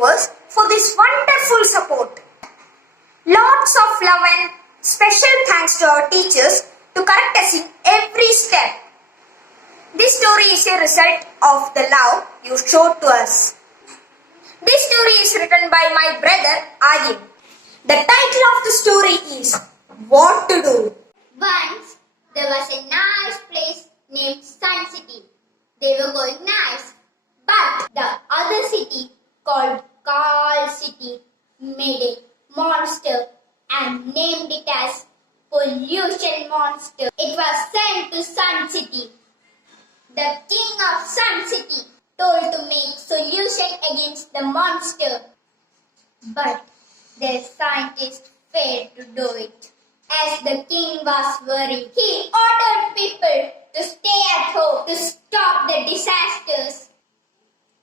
viewers for this wonderful support. Lots of love and special thanks to our teachers to correct us in every step. This story is a result of the love you showed to us. This story is written by my brother Aryan. The title of the story is What to Do. Once there was a nice place named Sun City. They were going nice, but the other city called Coal City made a monster and named it as Pollution Monster. It was sent to Sun City. The king of Sun City told to make solution against the monster, but the scientist failed to do it. As the king was worried, he ordered people to stay at home to stop the disasters.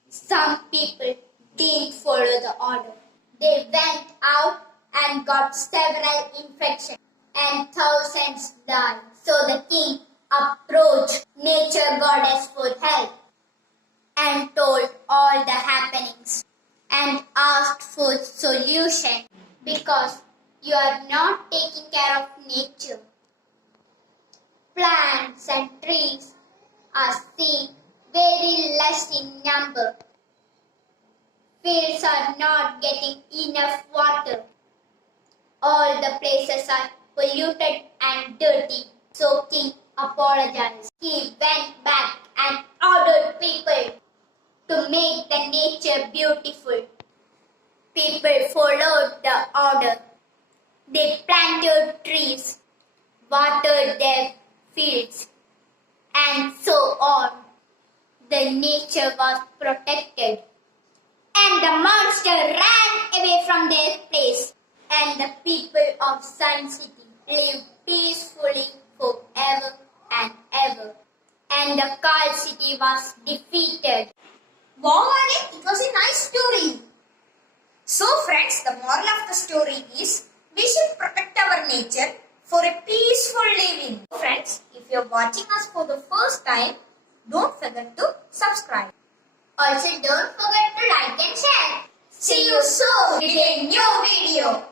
Some people didn't follow the order. They went out and got several infections and thousands died. So the king approached nature goddess for help and told all the happenings and asked for solution because you are not taking care of nature. Plants and trees are seen very less in number. Fields are not getting enough water. All the places are polluted and dirty. So king apologized. He went back and ordered people to make the nature beautiful. People followed the order. They planted trees, watered their fields, and so on. The nature was protected, and the monster ran away from their place, and the people of Sun City lived peacefully forever and ever. And the Coal City was defeated. Wow, Aryan, it was a nice story. So friends, the moral of the story is we should protect our nature for a peaceful living. Friends, if you are watching us for the first time, don't forget to subscribe. Also, don't forget to like and share. See you soon with a new video.